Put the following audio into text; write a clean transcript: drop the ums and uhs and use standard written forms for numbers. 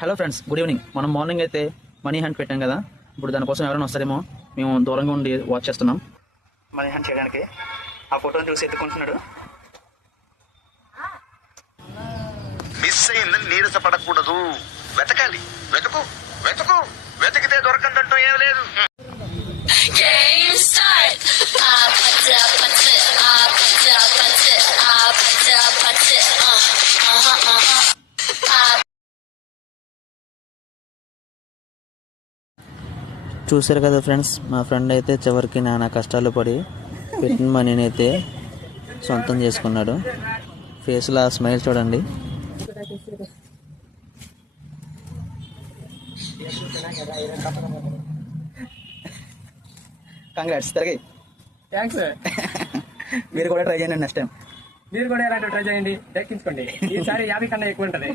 Hello friends, good evening. మనం morning అయితే money hand పెట్టాం కదా, ఇప్పుడు దానికోసం ఎవరైనా వస్తారేమో మేము దూరంగా ఉండి వాచ్ చేస్తున్నాం. మనీ హ్యాండ్ చేయడానికి ఆ ఫోటోని చూసి ఎత్తుకుంటున్నాడు. మిస్ అయిందని నీరసపడకూడదు, వెతకాలి. వెతుకు వెతుకు వెతికితే దొరకందంటూ ఏం లేదు. చూశారు కదా ఫ్రెండ్స్, మా ఫ్రెండ్ అయితే చివరికి నానా కష్టాలు పడి పెట్టిన మనీని అయితే సొంతం చేసుకున్నాడు. ఫేస్లో ఆ స్మైల్ చూడండి. కంగ్రాట్స్ తిరిగి. థ్యాంక్స్. మీరు కూడా ట్రై చేయండి నెక్స్ట్ టైం. మీరు కూడా ఇలాంటి ట్రై చేయండి, దక్కించుకోండి. ఈసారి 50 కన్నా ఎక్కువ ఉంటుంది.